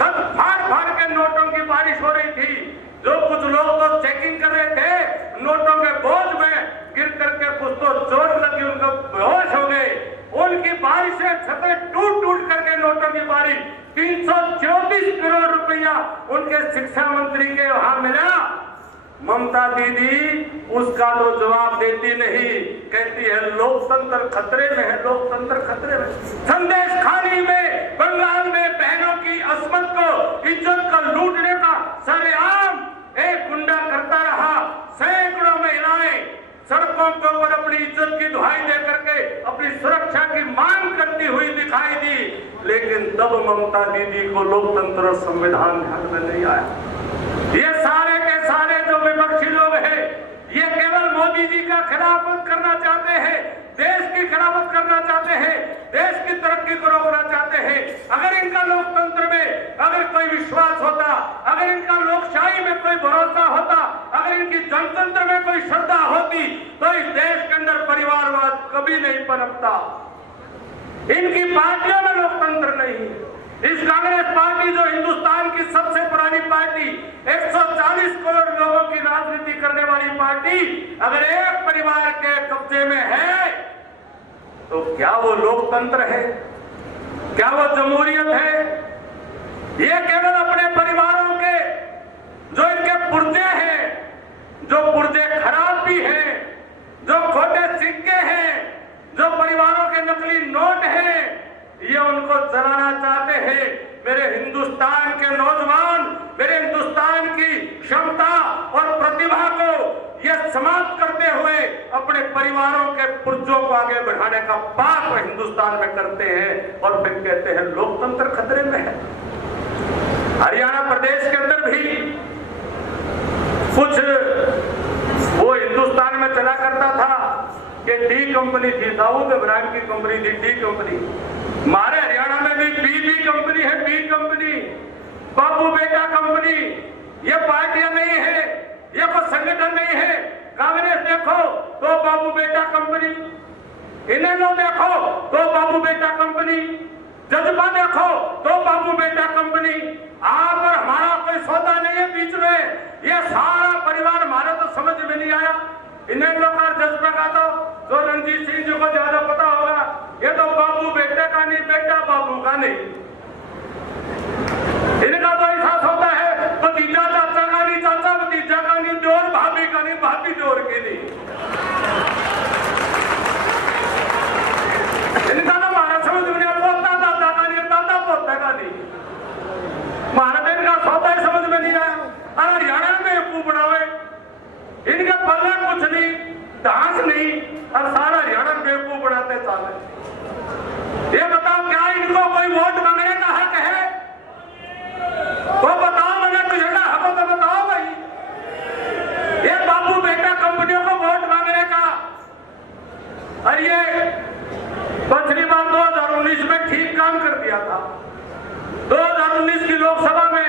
सब फाड़ फाड़ के नोटों की बारिश हो रही थी। जो कुछ लोग तो चेकिंग कर रहे थे, नोटों के बोझ में गिर करके कुछ तो चोट लगी, उनको बेहोश हो गए। उनकी बारिश से छतें टूट टूट करके नोटों की बारिश, 334 करोड़ रुपया उनके शिक्षा मंत्री के वहां मिला। ममता दीदी उसका तो जवाब देती नहीं, कहती है लोकतंत्र खतरे में है, लोकतंत्र खतरे में। संदेश खाली में बंगाल में बहनों की अस्मत को, इज्जत को लूटने का सरेआम एक गुंडा करता रहा। सैकड़ों महिलाएं सड़कों के ऊपर अपनी इज्जत की दुहाई दे करके अपनी सुरक्षा की मांग करती हुई दिखाई दी, लेकिन तब ममता दीदी को लोकतंत्र और संविधान ध्यान में नहीं आया। ये सारे के सारे जो विपक्षी लोग हैं, ये केवल मोदी जी का खिलाफत करना चाहते हैं, देश की खिलाफत करना चाहते हैं, देश की तरक्की को रोकना चाहते हैं। अगर इनका लोकतंत्र में अगर कोई विश्वास होता, अगर इनका लोकशाही में कोई भरोसा होता, अगर इनकी जनतंत्र में कोई श्रद्धा होती, तो इस देश के अंदर परिवारवाद कभी नहीं पनपता। इनकी पार्टियों में लोकतंत्र नहीं। इस कांग्रेस पार्टी जो हिंदुस्तान की सबसे पुरानी पार्टी, 140 करोड़ लोगों की राजनीति करने वाली पार्टी, अगर एक परिवार के कब्जे में है, तो क्या वो लोकतंत्र है? क्या वो जमहूरियत है? ये केवल अपने परिवारों के जो इनके पुर्जे हैं, जो पुर्जे खराब भी हैं, जो खोटे सिक्के हैं, जो परिवारों के नकली नोट हैं, ये उनको जलाना चाहते हैं। मेरे हिंदुस्तान के नौजवान, मेरे हिंदुस्तान की क्षमता और प्रतिभा को ये समाप्त करते हुए अपने परिवारों के पुर्जों को आगे बढ़ाने का पाप हिंदुस्तान में करते हैं और फिर कहते हैं लोकतंत्र खतरे में है। हरियाणा प्रदेश के अंदर भी कुछ वो हिंदुस्तान में चला करता था कि डी कंपनी थी, दाऊद इब्राहिम की कंपनी थी डी कंपनी। हमारे हरियाणा में भी बी कंपनी है, बी कंपनी, बाबू बेटा कंपनी। ये पार्टियां नहीं है, ये कोई संगठन नहीं है। कांग्रेस देखो तो बाबू बेटा कंपनी, इनेलो देखो तो बाबू बेटा कंपनी, जजपा देखो तो बाबू बेटा कंपनी। आप और हमारा कोई सौदा नहीं है बीच में। ये सारा परिवार हमारा तो समझ में नहीं आया। इनेलो का, जजपा का तो रणजीत सिंह जी को ज्यादा पता होगा। ये तो बाबू बेटे का नहीं, बेटा बाबू का नहीं। इनका तो एहसास होता है भतीजा चाचा का नहीं, चाचा भतीजा का नहीं, जोर भाभी का नहीं, भाभी जोर की नहीं। इनका तो हमारा समझ में नहीं, पोता दादा का नहीं, दादा पोता का नहीं। हमारा तो इनका सौदा ही समझ में नहीं आया। अरे हरियाणा में खूब बनावे, इनके पल्ले कुछ नहीं, डांस नहीं, और सारा हरियाणा बेवकूफ बनाते चाले। ये बताओ क्या इनको कोई वोट मांगने का हक है? तो बताओ, मुझे कुछ हक हो तो बताओ भाई। ये बाबू बेटा कंपनियों को वोट मांगने का, और ये पिछली बार 2019 में ठीक काम कर दिया था। 2019 की लोकसभा में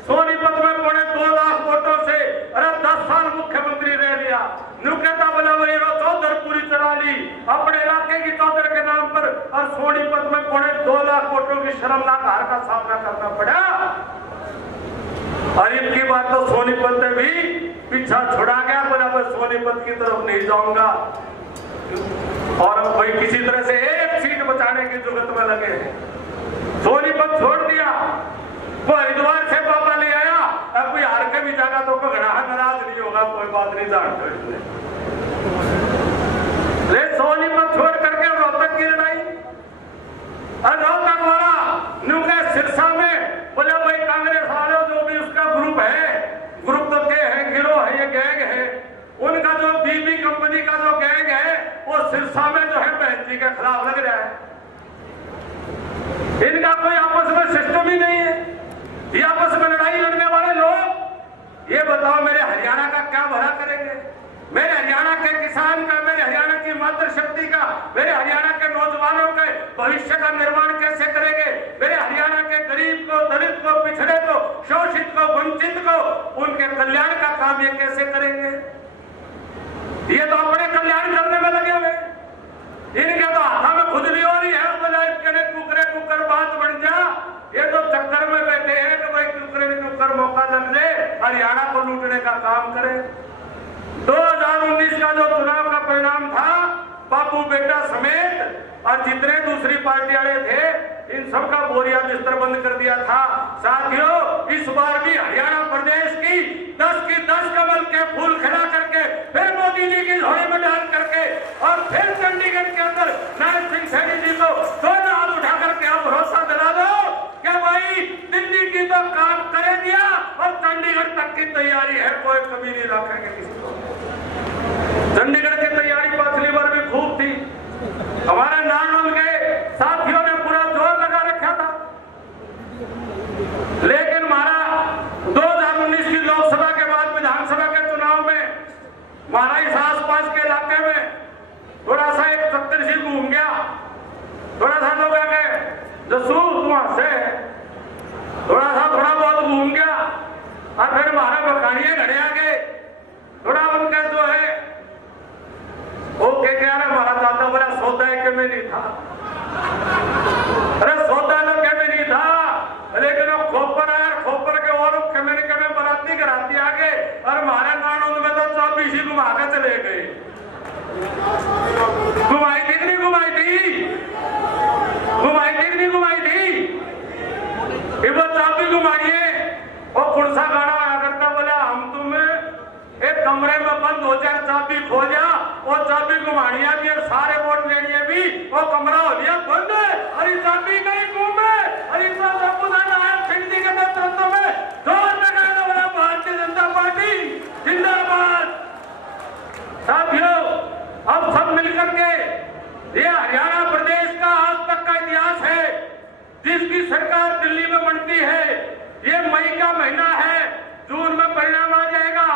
सोनीपत में 2.5 लाख वोटों से, अरे 10 साल मुख्यमंत्री रह लिया। नुकेता बलावरी चौधर पूरी चला ली अपने इलाके की चौधर के नाम पर, और सोनीपत में 2.5 लाख वोटों की शर्मनाक हार का सामना करना पड़ा। और इनकी बात तो सोनीपत में भी पीछा छुड़ा गया, बोला मैं सोनीपत की तरफ नहीं जाऊंगा। और भाई किसी तरह से एक सीट बचाने की जरूरत में लगे हैं। सोनीपत छोड़ दिया, वो हरिद्वार से बाबा ले आया। अब कोई हार के भी जाएगा तो कोई नाराज नहीं होगा, कोई बात नहीं जानते। ले सोनीपत छोड़ करके रोहतक की लड़ाई, और रोहतक वाला नुके सिरसा में बोले भाई कांग्रेस वाले जो भी उसका ग्रुप है, ग्रुप तो क्या है, गिरोह है, ये गैंग है, उनका जो बीबी कंपनी का जो गैंग है वो सिरसा में जो है बहन जी के खिलाफ लग रहा है। इनका कोई आपस में सिस्टम ही नहीं है, ये आपस में लड़ाई लड़ने वाले लोग। ये बताओ मेरे हरियाणा का क्या भला करेंगे? मेरे हरियाणा के किसान का, मेरे हरियाणा की मातृशक्ति का, मेरे हरियाणा के नौजवानों के भविष्य का निर्माण कैसे करेंगे? मेरे हरियाणा के गरीब को, दलित को, पिछड़े को, शोषित को, वंचित को, उनके कल्याण का काम ये कैसे करेंगे? ये तो अपने कल्याण करने में लगे हुए। इनके तो हाथा में खुजली हो रही है, बोला कुकर बात बन जा। ये तो चक्कर में बैठे हैं हरियाणा को लूटने का काम करे। 2019 का जो चुनाव का परिणाम था, बापू बेटा समेत और जितने दूसरी पार्टी वाले थे, इन सबका बोरिया बिस्तर बंद कर दिया था। साथियों, इस बार भी हरियाणा प्रदेश की 10 कमल के फूल खिला करके, फिर मोदी जी की झोली में डाल करके और फिर चंडीगढ़ के अंदर नायब सिंह सैनी जी को दोनों हाथ उठा करके आप भरोसा दिला दो कि भाई दिल्ली की तो काम करे दिया और चंडीगढ़ तक की तैयारी है, कोई कमी नहीं रखेंगे किसी को। चंडीगढ़ की तैयारी पिछली बार भी खूब थी, हमारे नानोल के साथियों ने पूरा जोर लगा रखा था, लेकिन हमारा 2019 की लोकसभा के बाद विधानसभा के चुनाव में हमारा इस आसपास के इलाके में थोड़ा सा एक चक्कर सी घूम गया, थोड़ा सा लोग आ गए जसू वहां से थोड़ा बहुत घूम गया और फिर हमारा बखानिया घड़े आ गए, थोड़ा उनके जो है वो क्या हमारा दादा बड़ा सौदा के में नहीं था, अरे सौदा के में नहीं था, लेकिन वो खोपर है, खोपर के और के में बराती कराती आगे और हमारे नानों में तो 24 ही घुमा के चले गए। घुमाई थी नहीं घुमाई थी, घुमाई थी नहीं घुमाई थी, वो चाबी घुमाइए। वो कुर्सा गाड़ा आया करता, बोला हम तुम्हें एक कमरे में बंद हो जाए, चाबी खो जा, वो चाबी घुमानिया भी और सारे वोट लेनी भी, वो कमरा हो गया बंद, अरे चाबी कहीं घूमे, अरे के नेतृत्व में जोर लगाने वाला भारतीय जनता पार्टी जिंदाबाद। साथियों, अब सब मिलकर के ये हरियाणा प्रदेश का आज तक का इतिहास है, जिसकी सरकार दिल्ली में बनती है। ये मई का महीना है, जून में परिणाम आ जाएगा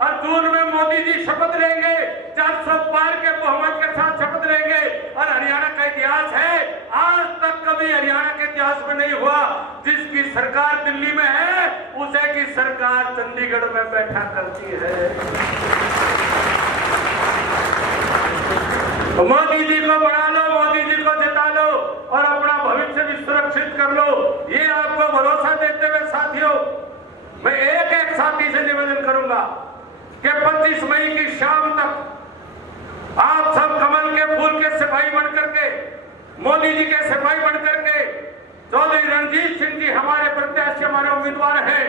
और जून में मोदी जी शपथ लेंगे, 400 पार के बहुमत के साथ शपथ लेंगे और हरियाणा का इतिहास है, आज तक कभी हरियाणा के इतिहास में नहीं हुआ। जिसकी सरकार दिल्ली में है, उसे की सरकार चंडीगढ़ में बैठा करती है। तो मोदी जी को बना लो, मोदी जी को जिता लो और अपना भविष्य भी सुरक्षित कर लो, ये आपको भरोसा देते हुए साथियों, मैं एक साथी से निवेदन करूंगा कि 25 मई की शाम तक आप सब कमल के फूल के सिपाही बन करके, मोदी जी के सिपाही बन करके, चौधरी रणजीत सिंह जी हमारे प्रत्याशी, हमारे उम्मीदवार हैं,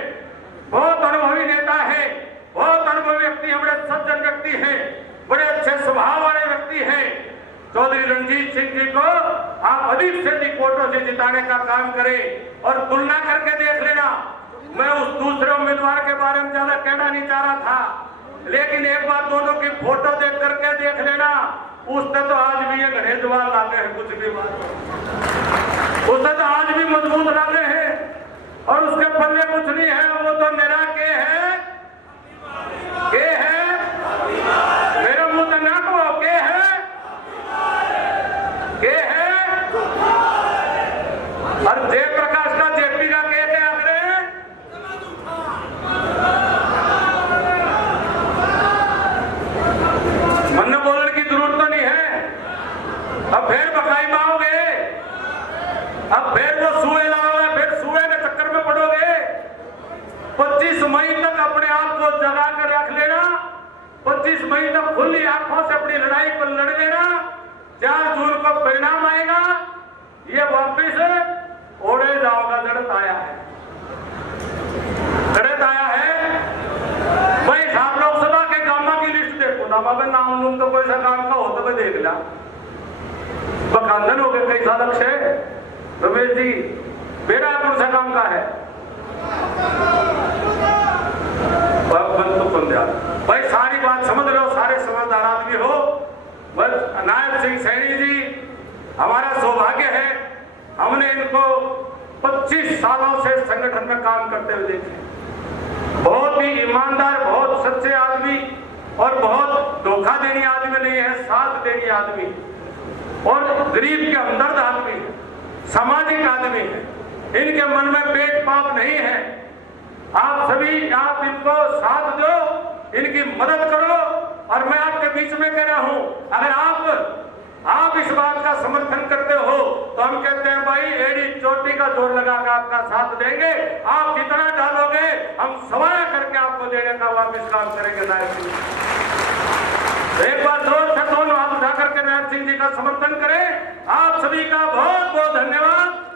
बहुत अनुभवी नेता है, बहुत अनुभवी व्यक्ति, बड़े सज्जन व्यक्ति हैं, बड़े अच्छे स्वभाव वाले व्यक्ति हैं। चौधरी रणजीत सिंह जी को आप अधिक से अधिक वोटों से जिताने का काम करें और तुलना करके देख लेना। मैं उस दूसरे उम्मीदवार के बारे में ज्यादा कहना नहीं चाह रहा था, लेकिन एक बात दोनों की फोटो देख करके देख लेना, उससे तो आज भी ये घड़े जवान लागे हैं, कुछ भी बात, उससे तो आज भी मजबूत लागे हैं और उसके पल्ले कुछ नहीं है। वो तो मेरा के है मेरे मुंह से ना को के है और जयप्रकाश का जेपी का के आखिर मन बोलने की जरूरत तो नहीं है। अब फिर बकाई माओगे, अब फिर वो सुए लाओगे, फिर सुए के चक्कर में पड़ोगे। 25 मई तक अपने आप को जगा कर रख लेना, 25 मई तक खुली आंखों से अपनी लड़ाई पर लड़ लेना। 4 जून को परिणाम आएगा, ये वापिस ओढ़े जाओगा। जड़त आया है, जड़त आया है भाई साहब। लोकसभा के कामों की लिस्ट देखो ना बाबा, नाम लूम तो कोई सा काम का हो तो मैं देख ला, बकांदन हो गए कई साल अक्षय रमेश जी, मेरा कौन सा काम का है भाई? सारी बात समझ लो, सारे समझदार आदमी हो। बस नायब सिंह सैनी जी हमारा सौभाग्य है, हमने इनको 25 सालों से संगठन में काम करते हुए देखे। बहुत ही ईमानदार, बहुत सच्चे आदमी और बहुत धोखा देने आदमी नहीं है, साथ देने आदमी और गरीब के हमदर्द आदमी, सामाजिक आदमी है। इनके मन में पेट पाप नहीं है। आप सभी आप इनको साथ दो, इनकी मदद करो और मैं आपके बीच में कह रहा हूं, अगर आप इस बात का समर्थन करते हो तो हम कहते हैं भाई एड़ी चोटी का जोर लगाकर आपका साथ देंगे। आप जितना डालोगे हम सवाया करके आपको देने का वापिस काम करेंगे नायब सिंह। एक बार जोर से दोनों हाथ उठा करके नायब सिंह जी का समर्थन करें। आप सभी का बहुत बहुत धन्यवाद।